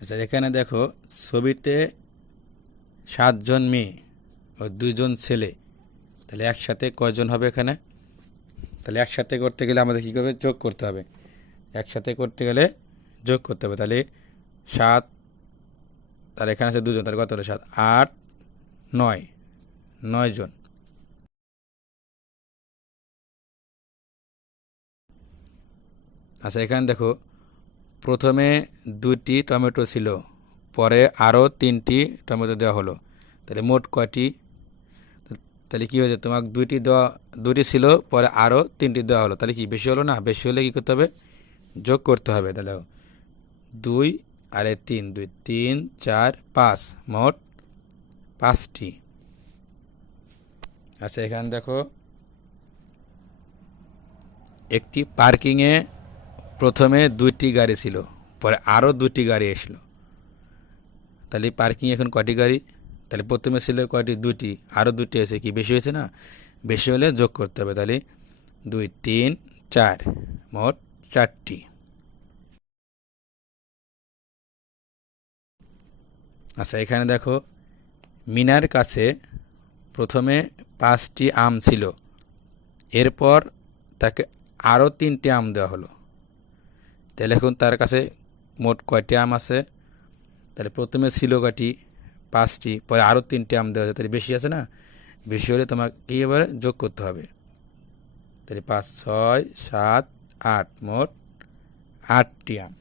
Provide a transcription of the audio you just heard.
আচ্ছা এখানে দেখো, ছবিতে সাতজন মেয়ে ও দুজন ছেলে। তাহলে একসাথে কয়জন হবে এখানে? তাহলে একসাথে করতে গেলে আমাদের কী করবে? যোগ করতে হবে। একসাথে করতে গেলে যোগ করতে হবে। তাহলে সাত তার এখানে আছে দুজন, তাহলে কত হলো? সাত, আট, নয়। নয় জন। আচ্ছা এখানে দেখো প্রথমে দুটি টমেটো ছিল, পরে আরও তিনটি টমেটো দেওয়া হলো। তাহলে মোট কয়টি? তাহলে কী হয়েছে? তোমাকে দুইটি দেওয়া দুটি ছিল, পরে আরও তিনটি দেওয়া হলো। তাহলে কি বেশি হলো না? বেশি হলে কী করতে হবে? যোগ করতে হবে। তাহলে দুই আরে তিন, দুই, তিন, চার, পাঁচ, মোট পাঁচটি। আচ্ছা এখানে দেখো, একটি পার্কিংয়ে প্রথমে দুইটি গাড়ি ছিল, পরে আরও দুটি গাড়ি এসলো। তাহলে পার্কিং এখন কয়টি গাড়ি? তাহলে প্রথমে ছিল কয়টি? দুটি আরও দুটি এসে কি? বেশি হয়েছে না? বেশি হলে যোগ করতে হবে। তাহলে দুই, তিন, চার, মোট চারটি। আচ্ছা এখানে দেখো, মিনার কাছে প্রথমে পাঁচটি আম ছিল। এরপর তাকে আরও তিনটি আম দেওয়া হলো। তাহলে এখন তার কাছে মোট কয়টি আম আছে? তাহলে প্রথমে ছিল কয়টি? পাঁচটি। পরে আরও তিনটি আম দেওয়া যায় তাহলে বেশি আছে না? বেশি হলে তোমাকে এবারে যোগ করতে হবে। তাহলে পাঁচ, ছয়, সাত, আট, মোট আটটি আম।